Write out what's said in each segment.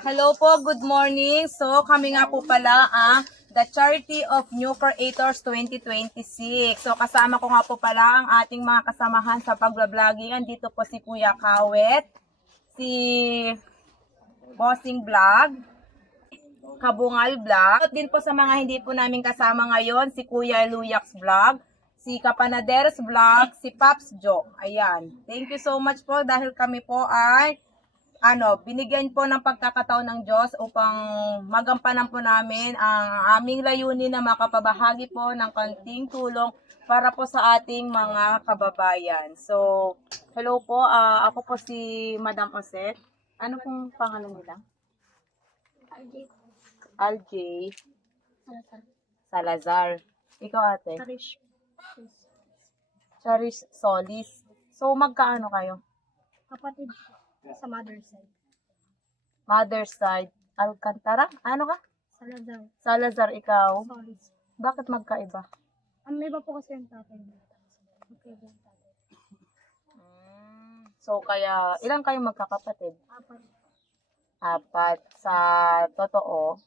Hello po, good morning. So, kami nga po pala ang The Charity of New Creators 2026. So, kasama ko nga po pala ang ating mga kasamahan sa pagbabloggingan. Dito po si Kuya Kawet, si Bossing Vlog, Kabungal Vlog. At din po sa mga hindi po namin kasama ngayon, si Kuya Luyax Vlog, si Kapanaderes Vlog, si Paps Joe. Ayan. Thank you so much po dahil kami po ay binigyan po ng pagkakataon ng Diyos upang magampanan po namin ang aming layunin na makapabahagi po ng konting tulong para po sa ating mga kababayan. So, hello po, ako po si Madam Osette. Ano pong pangalan nila? RJ Salazar. Ikaw ate? Charish Solis. So, magkaano kayo? Kapatid sa mother side. Mother side, Alcantara? Ano ka? Salazar. Salazar, ikaw? Solis. Bakit magkaiba? May iba po kasi yung tatay niya. Magkaiba yung tatay. So, kaya, ilang kayong magkakapatid? Apat. Apat. Sa totoo,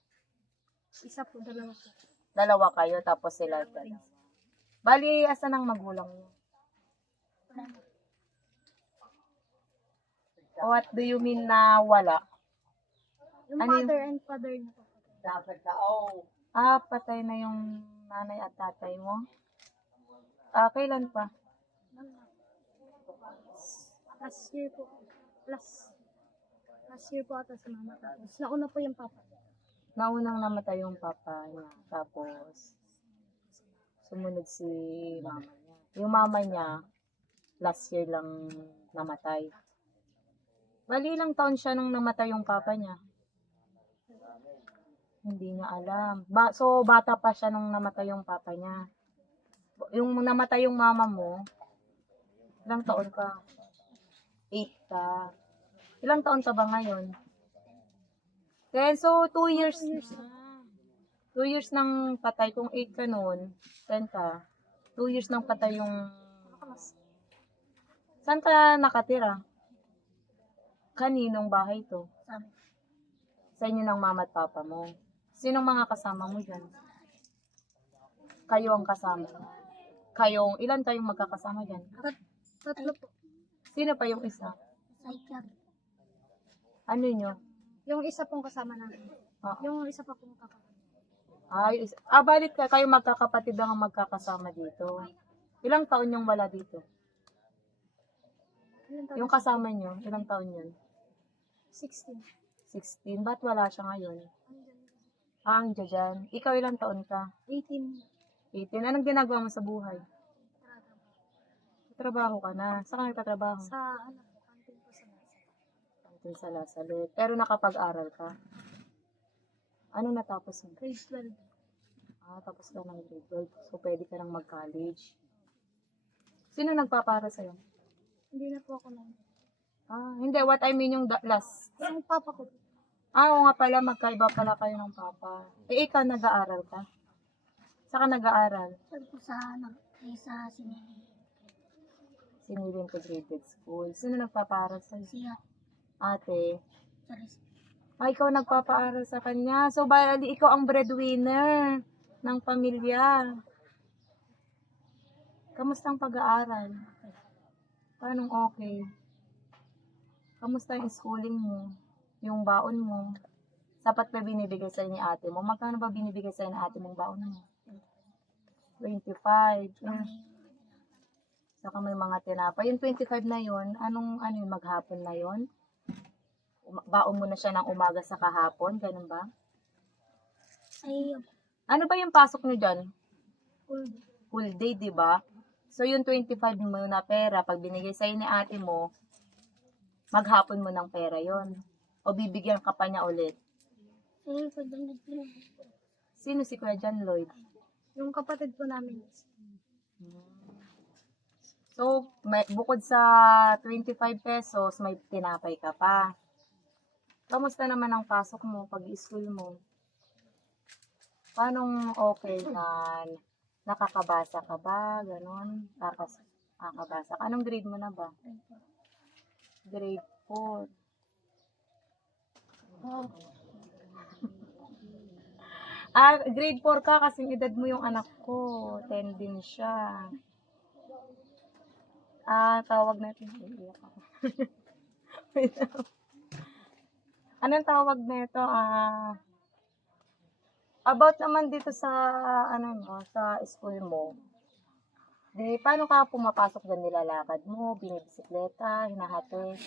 Isa po, dalawa po. dalawa kayo, tapos sila dalawa. Bali, asan ang magulang niyo? What do you mean na wala? Yung Ano mother and father niya po. Patay na yung nanay at tatay mo? Kailan pa? Last year po. Last year po ata sa mama. Tapos nauna po yung papa. Naunang namatay yung papa niya. Tapos, sumunod si mama niya. Yung mama niya, last year lang namatay. Bali, ilang taon siya nung namatay yung papa niya? Hindi niya alam. So, bata pa siya nung namatay yung papa niya. Yung namatay yung mama mo, ilang taon ka? 8 ka. Ilang taon ka ba ngayon? 10. So, 2 years. 2 years nang patay. Kung 8 ka noon, 10 ka. 2 years nang patay yung... Saan ka nakatira? Kaninong bahay to? Sa inyo ng mama at papa mo. Sinong mga kasama mo dyan? Kayo ang kasama. Ilan kayong magkakasama dyan? Tatlo po. Sino pa yung isa? Sidecar. Ano nyo? Yung isa pong kasama namin. Yung isa pa pong kakapatid. Balit kayo magkakapatid ang magkakasama dito. Ilang taon yung wala dito? Yung kasama nyo, ilang taon yun? 16. 16. Ba't wala siya ngayon? Ang dyan. Ikaw ilang taon ka? 18. 18. Anong ginagawa mo sa buhay? Trabaho ka na. Saan ka nagtatrabaho? Sa kantin po sa Nasa. Kantin sa Lasalle. Pero nakapag-aral ka? Ano natapos mo? Grade 12. Tapos ka ng grade 12. So, pwede ka nang mag-college. Sino nagpapara sa'yo? Hindi na po ako lang. Hindi. What I mean yung last. Yung papa ko po. Oo nga pala. Magkaiba pala kayo ng papa. Ikaw nag-aaral ka? Saan ka nag-aaral? Sabi ko sa sinili. Sinili Integrated School. Sino nagpapaaral sa'yo? Siya. Ate. Charis. Ikaw nagpapaaral sa kanya. So, bali, ikaw ang breadwinner ng pamilya. Kamusta ang pag-aaral? Paano okay? Kamusta yung schooling mo? Yung baon mo? Sapat ba binibigay sa'yo ni ate mo? Magkano ba binibigay sa'yo ni ate mong baon mo? 25. Saka may mga tinapay. Yung 25 na yun, yung maghapon na yun? Baon mo na siya ng umaga sa kahapon, ganun ba? Ay, Ano ba yung pasok nyo dyan? full. Full day, di ba? So, yung 25 mo na pera, pag binigay sa'yo ni ate mo, maghapon mo ng pera yon. O bibigyan ka pa niya ulit. Sino si Kuya John Lloyd? Yung kapatid po namin. So, bukod sa 25 pesos, may tinapay ka pa. Kamusta naman ang pasok mo, pag-i-school mo? Paano okay na nakakabasa ka ba? Ganon? Nakakabasa ka. Anong grade mo na ba? Grade 4. Grade 4 ka kasing edad mo yung anak ko. 10 din siya. Tawag natin. Iiyak ako. Wait lang. Anong tawag nito? About naman dito sa sa school mo. Di, paano ka pumapasok dyan? Nilalakad mo, binibisikleta, hinahatid,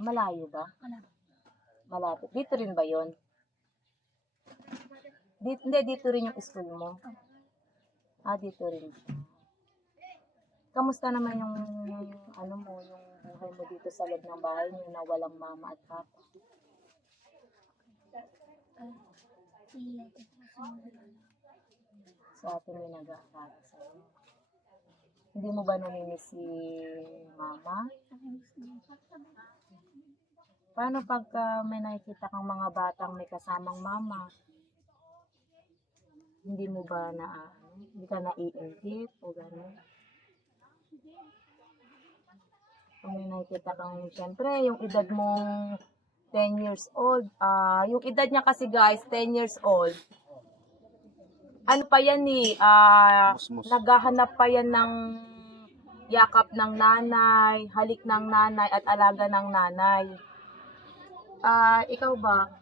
malayo ba? Malapit. Dito rin ba yon? Hindi, dito rin yung school mo. Dito rin siya. Kamusta naman yung, yung buhay mo dito sa loob ng bahay niyo na walang mama at papa? Sa atin yung nag-aaral sa'yo. Hindi mo ba namimiss si mama? Paano pagka may nakikita kang mga batang may kasamang mama? Hindi mo ba hindi ka naiingit o gano'n? Kung may nakikita kang, syempre, yung edad mong 10 years old, yung edad niya kasi guys, 10 years old, ano pa yan naghahanap pa yan ng yakap ng nanay, halik ng nanay, at alaga ng nanay. Ikaw ba,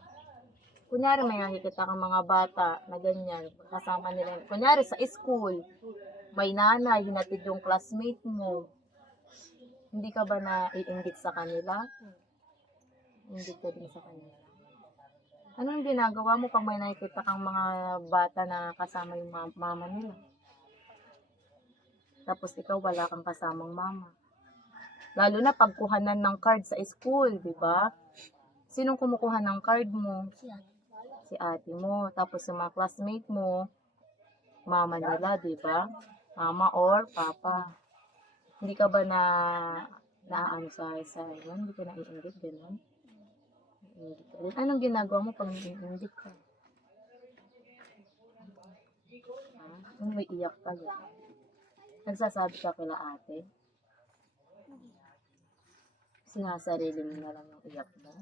kunyari may nakikita kang mga bata na ganyan, kasama nila, kunyari sa school, may nanay, hinatid yung classmate mo, hindi ka ba naiinggit sa kanila? Inggit ka din sa kanila. Anong ginagawa mo pag may nakikita kang mga bata na kasama yung mama nila? Tapos ikaw wala kang kasamang mama. Lalo na pagkuhanan ng card sa school, di ba? Sinong kumukuha ng card mo? Si ate mo. Tapos yung mga classmate mo, mama nila, di ba? Mama or papa. Hindi ka ba naano sa yun? Hindi ka naiinggit, gano'n? Anong ginagawa mo pag naiinggit ka? Kung may iyak ka, gano'n. Nagsasabi ka kila ate? Sinasarili mo na lang yung iyak mo?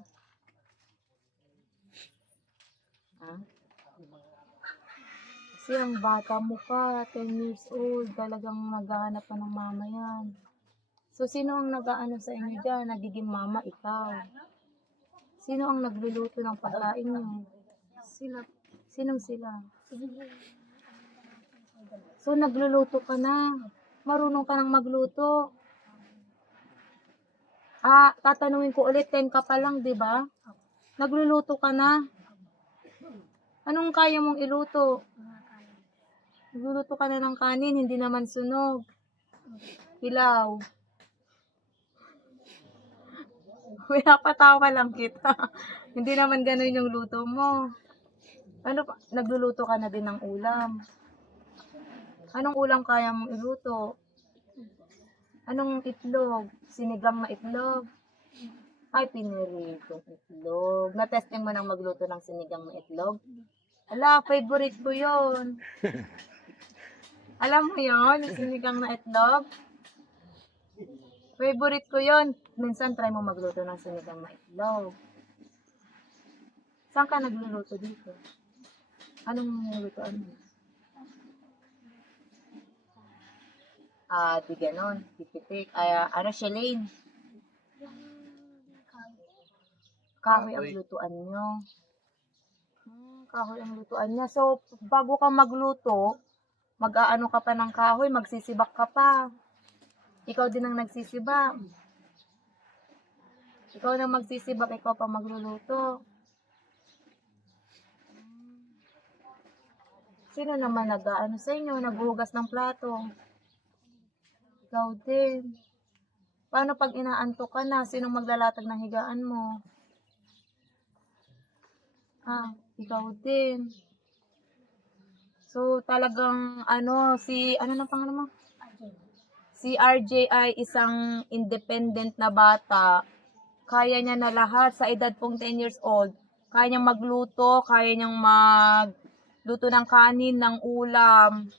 Kasi ang bata mo pa, 10 years old, talagang naghahanap pa ng mama yan. So, sino ang nag-aano sa inyo dyan? Nagiging mama, ikaw. Sino ang nagluluto ng pagkain mo? Sila. Sinong sila? So, nagluluto ka na. Marunong ka nang magluto. Tatanungin ko ulit, 10 ka pa lang, di ba? Nagluluto ka na. Anong kaya mong iluto? Nagluluto ka na ng kanin, hindi naman sunog. Hilaw. Pinapatawa lang kita. Hindi naman ganun yung luto mo. Nagluluto ka na din ng ulam. Anong ulam kaya mong iluto? Anong itlog? Sinigang na itlog? Ay, piniritong itlog. Na-testing mo nang magluto ng sinigang na itlog? Ala, favorite ko yun. Alam mo yun, yung sinigang na itlog? Favorite ko yun. Minsan try mo magluto ng sinigang na itlog. Saan ka nagluluto dito? Anong nilutoan mo? Di ganon. Pipitik. Shalane? Kahoy ang lutuan nyo. Kahoy ang lutuan niya. So, bago ka magluto, mag-aano ka pa ng kahoy, magsisibak ka pa. Ikaw din ang nagsisibak. Ikaw na magsisibak, ikaw pa magluluto. Sino naman nag-aano sa inyo, naghuhugas ng plato? Ikaw din. Paano pag inaantok ka na, sinong maglalatag ng higaan mo? Ikaw din. So, talagang, ano na pangalan mo? Si RJ ay isang independent na bata. Kaya niya na lahat sa edad pong 10 years old. Kaya niyang magluto, kaya niyang magluto ng kanin, ng ulam.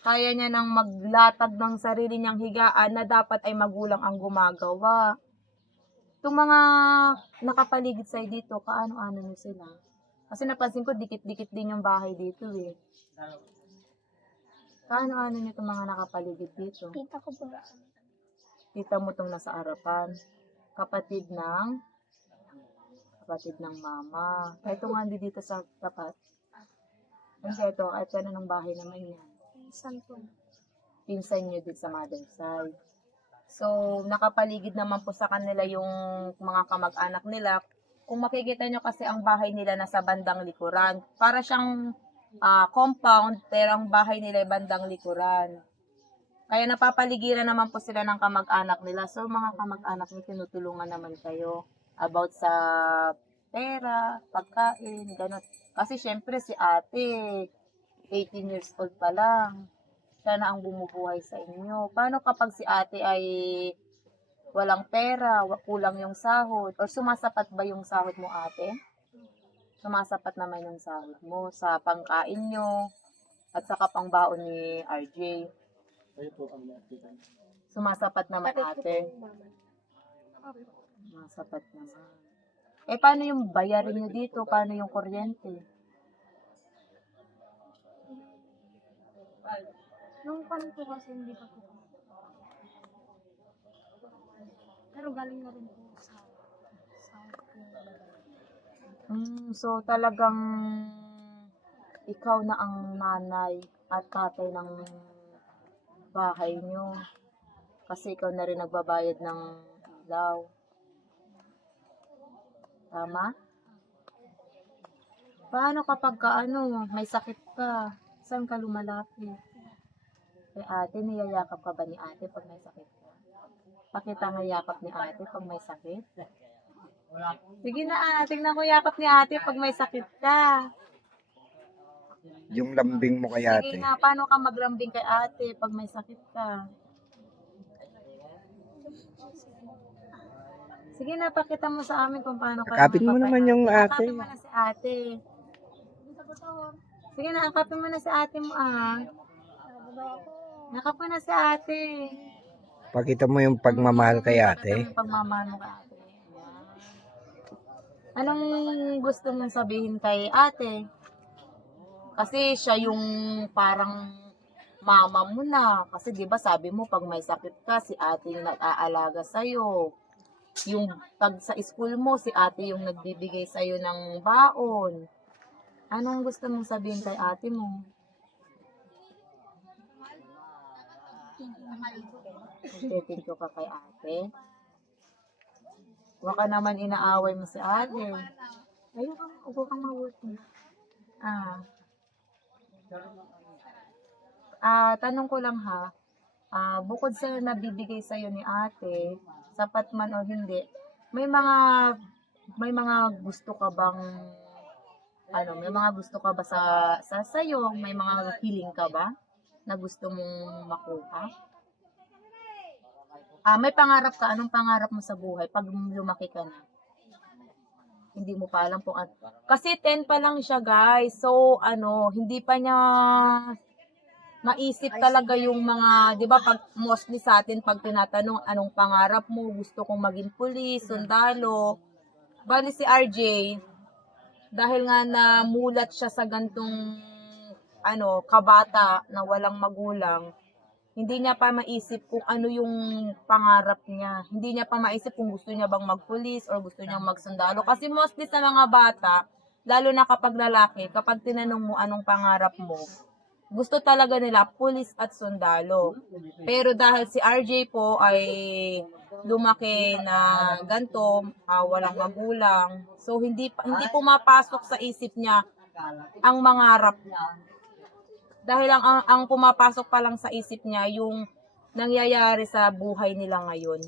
Kaya niya nang maglatag ng sarili niyang higaan na dapat ay magulang ang gumagawa. Itong mga nakapaligid sa'yo dito, kaano-ano niyo sila? Kasi napansin ko, dikit-dikit din yung bahay dito eh. Kaano-ano nyo itong mga nakapaligid dito? Kita ko po. Kita mo itong nasa harapan. Kapatid ng mama. Ito nga hindi dito sa tapat. Kasi ito, ito na ng bahay naman yan. Saan po? Pinsan nyo din sa mother side. So, nakapaligid naman po sa kanila yung mga kamag-anak nila. Kung makikita nyo kasi ang bahay nila nasa bandang likuran. Para siyang compound, pero ang bahay nila ay bandang likuran. Kaya napapaligiran naman po sila ng kamag-anak nila. So, mga kamag-anak nyo, tinutulungan naman kayo about sa pera, pagkain, gano'n. Kasi syempre si ate, 18 years old pa lang. Siya na ang bumubuhay sa inyo. Paano kapag si ate ay walang pera, kulang yung sahod, or sumasapat ba yung sahod mo ate? Sumasapat naman yung sahod mo sa pangkain nyo at sa kapangbaon ni RJ. Sumasapat naman ate. Sumasapat naman. Eh, paano yung bayarin nyo dito? Paano yung kuryente? Nung pan po kasi hindi pa po. Pero galing na rin po sa So, talagang ikaw na ang nanay at tatay ng bahay nyo. Kasi ikaw na rin nagbabayad ng ilaw. Tama? Paano kapag may sakit ka? Saan ka lumalapit? Kay ate, niyayakap ka ba ni ate pag may sakit ka? Pakita nga yakap ni ate pag may sakit. Sige na, tingnan ko yakap ni ate pag may sakit ka. Yung lambing mo kay Sige ate. na, paano ka maglambing kay ate pag may sakit ka? Sige na, pakita mo sa amin kung paano ka. Akapin mo naman yung ate. Akapin mo na si ate. Sige na, akapin mo na si ate mo Nakap mo na si ate. Pakita mo yung pagmamahal kay Pakita ate. mo yung pagmamahal mo kay ate. Anong gusto mong sabihin kay ate? Kasi siya yung parang mama mo na. Kasi 'di ba sabi mo pag may sakit ka, si ate yung nag-aalaga sa'yo. Yung pag sa school mo, si ate yung nagbibigay sa'yo ng baon. Anong gusto mong sabihin kay ate mo? Thank you ka kay ate. Huwag ka naman inaaway mo si ate. Ayun ka, upo kang mabuti. Tanong ko lang ha, bukod sa nabibigay sa'yo ni ate, sapat man o hindi, may mga gusto ka bang, may mga gusto ka ba sa sa'yo? May mga feeling ka ba na gusto mong makuha? May pangarap ka, anong pangarap mo sa buhay pag lumaki ka na? Hindi mo pa alam kung ano. Kasi 10 pa lang siya, guys. So, hindi pa niya maisip talaga yung mga, di ba, pag mostly sa atin, pag tinatanong anong pangarap mo, gusto kong maging pulis, sundalo. Bali si RJ, dahil nga namulat siya sa gantong, kabata na walang magulang, hindi niya pa maisip kung ano yung pangarap niya. Hindi niya pa maisip kung gusto niya bang magpulis or gusto niyang magsundalo. Kasi mostly sa mga bata, lalo na kapag lalaki, kapag tinanong mo anong pangarap mo, gusto talaga nila pulis at sundalo. Pero dahil si RJ po ay lumaki na ganito, walang magulang, so hindi pumapasok sa isip niya ang mangarap niya. Dahil ang pumapasok pa lang sa isip niya yung nangyayari sa buhay nila ngayon.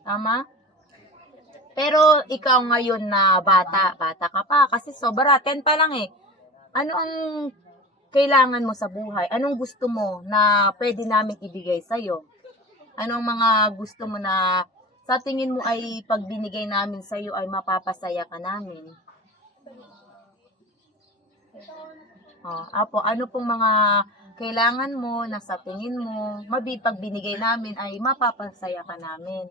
Tama? Pero ikaw ngayon na bata ka pa kasi sobra, 10 pa lang eh. Ano ang kailangan mo sa buhay? Anong gusto mo na pwede namin ibigay sa'yo? Anong mga gusto mo na sa tingin mo ay pag binigay namin sa'yo ay mapapasaya ka namin? Ano pong mga kailangan mo na sa tingin mo, pag binigay namin ay mapapasaya ka namin?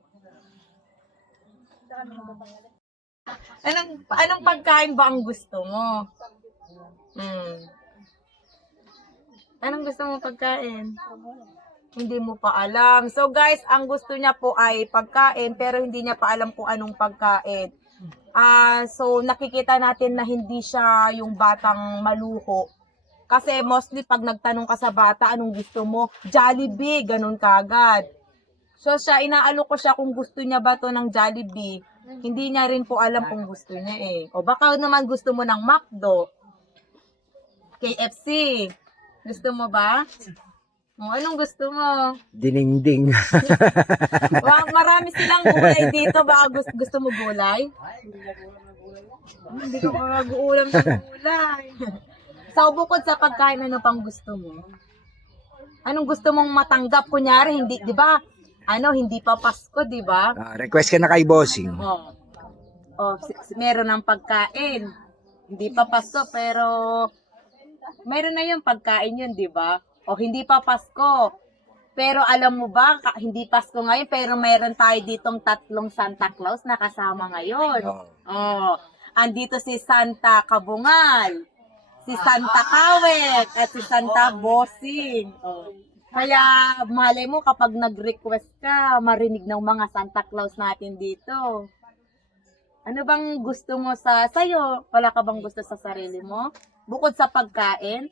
Anong pagkain ba ang gusto mo? Anong gusto mo pagkain? Hindi mo pa alam. So guys, ang gusto niya po ay pagkain pero hindi niya pa alam kung anong pagkain. So nakikita natin na hindi siya yung batang maluho. Kasi mostly pag nagtanong ka sa bata, anong gusto mo? Jollibee, ganun kagad. So siya, inaalok ko siya kung gusto niya ba to ng Jollibee. Hindi niya rin po alam kung gusto niya eh. O baka naman gusto mo ng McDo, KFC. Gusto mo ba? O, anong gusto mo? Dininding. Marami silang gulay dito. Baka gusto mo gulay? Hindi ka pa mag-uulam ng gulay. So, bukod sa pagkain, ano pang gusto mo? Anong gusto mong matanggap? Kunyari, hindi, di ba? Hindi pa Pasko, di ba? Request ka na kay bossing. Meron ng pagkain. Hindi pa Pasko, pero meron na yung pagkain yun, di ba? O hindi pa Pasko. Pero alam mo ba, hindi Pasko ngayon, pero meron tayo ditong 3 Santa Claus na kasama ngayon. Andito si Santa Kabungal, si Santa Kawet, at si Santa Bossing. Kaya malay mo kapag nag-request ka, marinig ng mga Santa Claus natin dito. Ano bang gusto mo sa'yo? Wala ka bang gusto sa sarili mo? Bukod sa pagkain?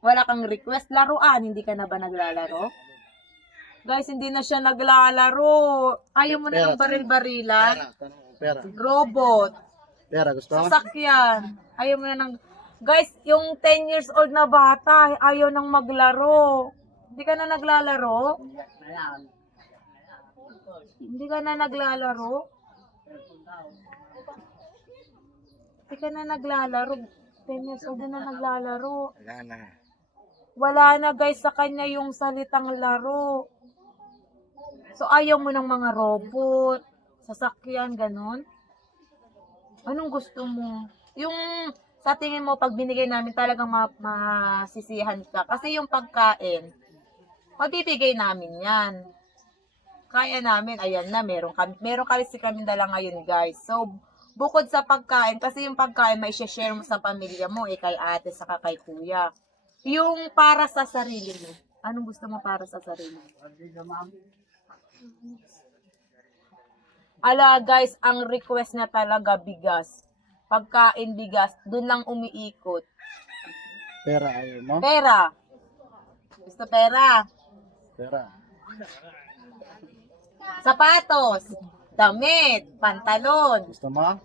Wala kang request? Laruan, hindi ka na ba naglalaro? Guys, hindi na siya naglalaro. Ayaw mo na ng baril-barilan? Pera. Robot. Pera, gusto mo? Sasakyan. Ayaw mo na ng... Guys, yung 10 years old na bata, ayaw nang maglaro. Hindi ka na naglalaro? Hindi ka na naglalaro? Hindi ka na naglalaro. 10 years old na naglalaro. Wala na. Wala na guys sa kanya yung salitang laro. So ayaw mo ng mga robot, sasakyan, ganun. Anong gusto mo? Yung sa tingin mo pag binigay namin talagang masisihan ka. Kasi yung pagkain, mabibigay namin yan. Kaya namin, ayan na, meron kasi kami dala ngayon guys. So, bukod sa pagkain, kasi yung pagkain may share mo sa pamilya mo, kay ate, saka kay kuya. Yung para sa sarili mo, anong gusto mo para sa sarili mo? Ala guys, ang request niya talaga bigas. Pagkain bigas, dun lang umiikot. Pera, ayaw mo? Pera. Gusto pera. Pera. Sapatos, damit, pantalon. Gusto mo?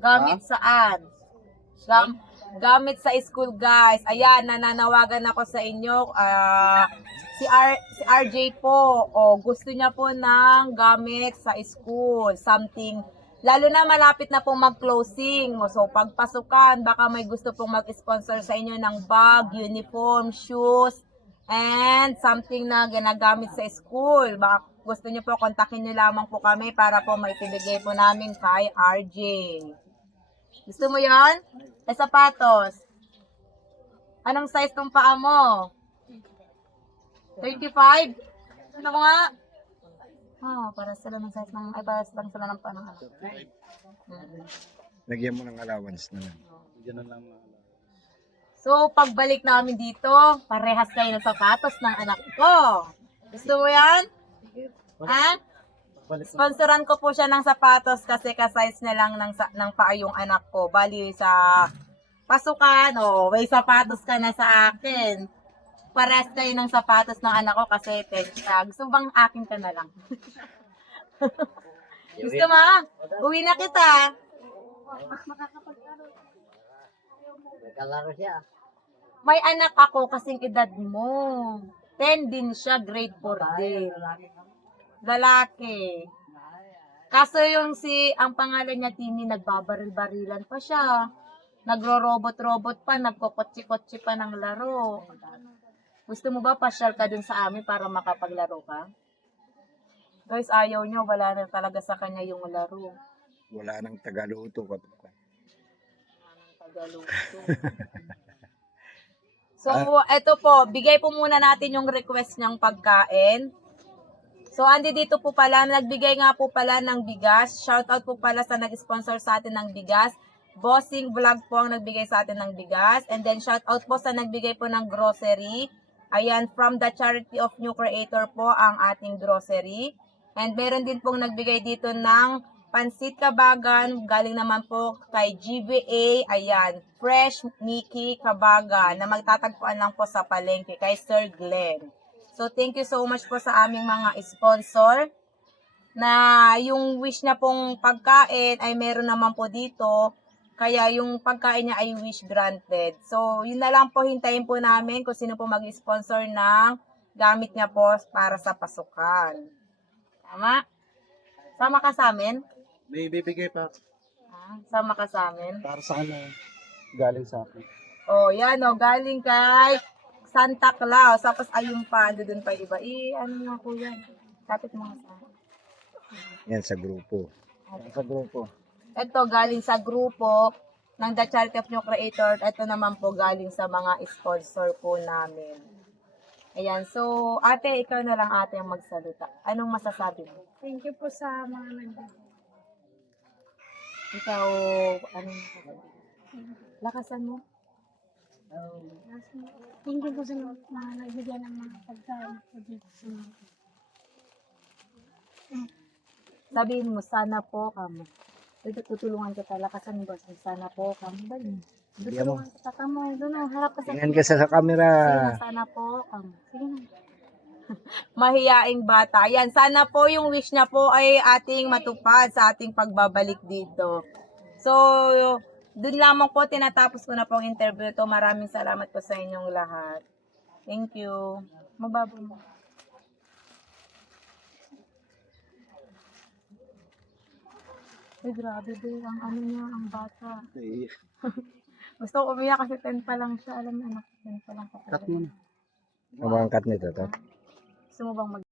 Gamit saan? Gamit sa school, guys. Ayan, nananawagan ako sa inyo. Si RJ po, gusto niya po ng gamit sa school. Something, lalo na malapit na pong mag-closing. So, pagpasukan, baka may gusto pong mag-sponsor sa inyo ng bag, uniform, shoes, and something na ginagamit sa school. Baka gusto niyo po, kontakin niyo lamang po kami para po maipibigay po namin kay RJ. Gusto mo yon? Sapatos. Anong size tong paa mo? 35? Ano ko nga? Para sila ng size ng, para lang sila ng paa ng ano. Lagyan mo ng allowance na lang. Diyan na lang. So, pagbalik namin dito, parehas kayo ng sapatos ng anak ko. Gusto mo yan? Sponsoran ko po siya ng sapatos kasi ka-size na lang ng paa yung anak ko. Bali sa pasukan, may sapatos ka na sa akin. Parehas kayo ng sapatos ng anak ko kasi siya. Gusto bang akin ka na lang? Gusto mo? Uwi na kita. May anak ako kasing edad mo. 10 din siya, grade 4 din. Lalaki. Kaso yung ang pangalan niya Timmy, nagbabaril-barilan pa siya. Nagro-robot-robot pa, nagkokotsi-kotsi pa ng laro. Gusto mo ba pasyal ka dun sa amin para makapaglaro ka? Guys, ayaw niyo, wala na talaga sa kanya yung laro. Wala nang tagaluto. Tagaluto. So, eto po, bigay po muna natin yung request niyang pagkain. So, andi dito po pala, nagbigay nga po pala ng bigas. Shoutout po pala sa nag-sponsor sa atin ng bigas. Bossing Vlog po ang nagbigay sa atin ng bigas. And then, shoutout po sa nagbigay po ng grocery. Ayan, from the Charity of New Creator po ang ating grocery. And meron din pong nagbigay dito ng Pansit Kabagan, galing naman po kay GBA, ayan, Fresh Mickey Kabagan, na magtatagpuan lang po sa palengke kay Sir Glenn. So, thank you so much po sa aming mga sponsor, na yung wish na pong pagkain ay meron naman po dito, kaya yung pagkain niya ay wish granted. So, yun na lang po, hintayin po namin kung sino po mag-sponsor ng gamit niya po para sa pasukan. Tama? Sama ka sa amin? May bibigay pa Sama ka sa amin. para sa ano, galing sa akin. Oh, yan o. Galing kay Santa Claus. Tapos ayun pa. Doon pa iba. Ano nga po yan? Kapit mo nga sa akin. Yan sa grupo. Sa grupo. Ito galing sa grupo ng The Charity of New Creator. Ito naman po galing sa mga sponsor po namin. Ayan. So, ate, ikaw na lang ate ang magsalita. Anong masasabi mo? Thank you po sa mga nagbigay. Ikaw, anong masasabi? Lakasan mo. Thank you po sa mga nagbigay ng mga pagkain po dito sa mga. Sabihin mo, sana po kamo. Tutulungan kita. Lakasan mo ba? Sana po kamo. Ba yun? Tutulungan kita kamo. Doon, harap ka sa Tingnan ka sa camera. Sige na, sana po kamo. Sige na. Mahiyaing bata. Ayan, sana po yung wish niya po ay ating matupad sa ating pagbabalik dito. So, dun lamang po, tinatapos ko na po ang interview to. Maraming salamat po sa inyong lahat. Thank you. Mababa mo. Ay, grabe din. Ang ano niya, ang bata. Gusto ko umiyak kasi 10 pa lang siya. Alam mo, anak, 10 pa lang pa. Cut mo na. Ang mga cut nito, to. Gusto mo bang mag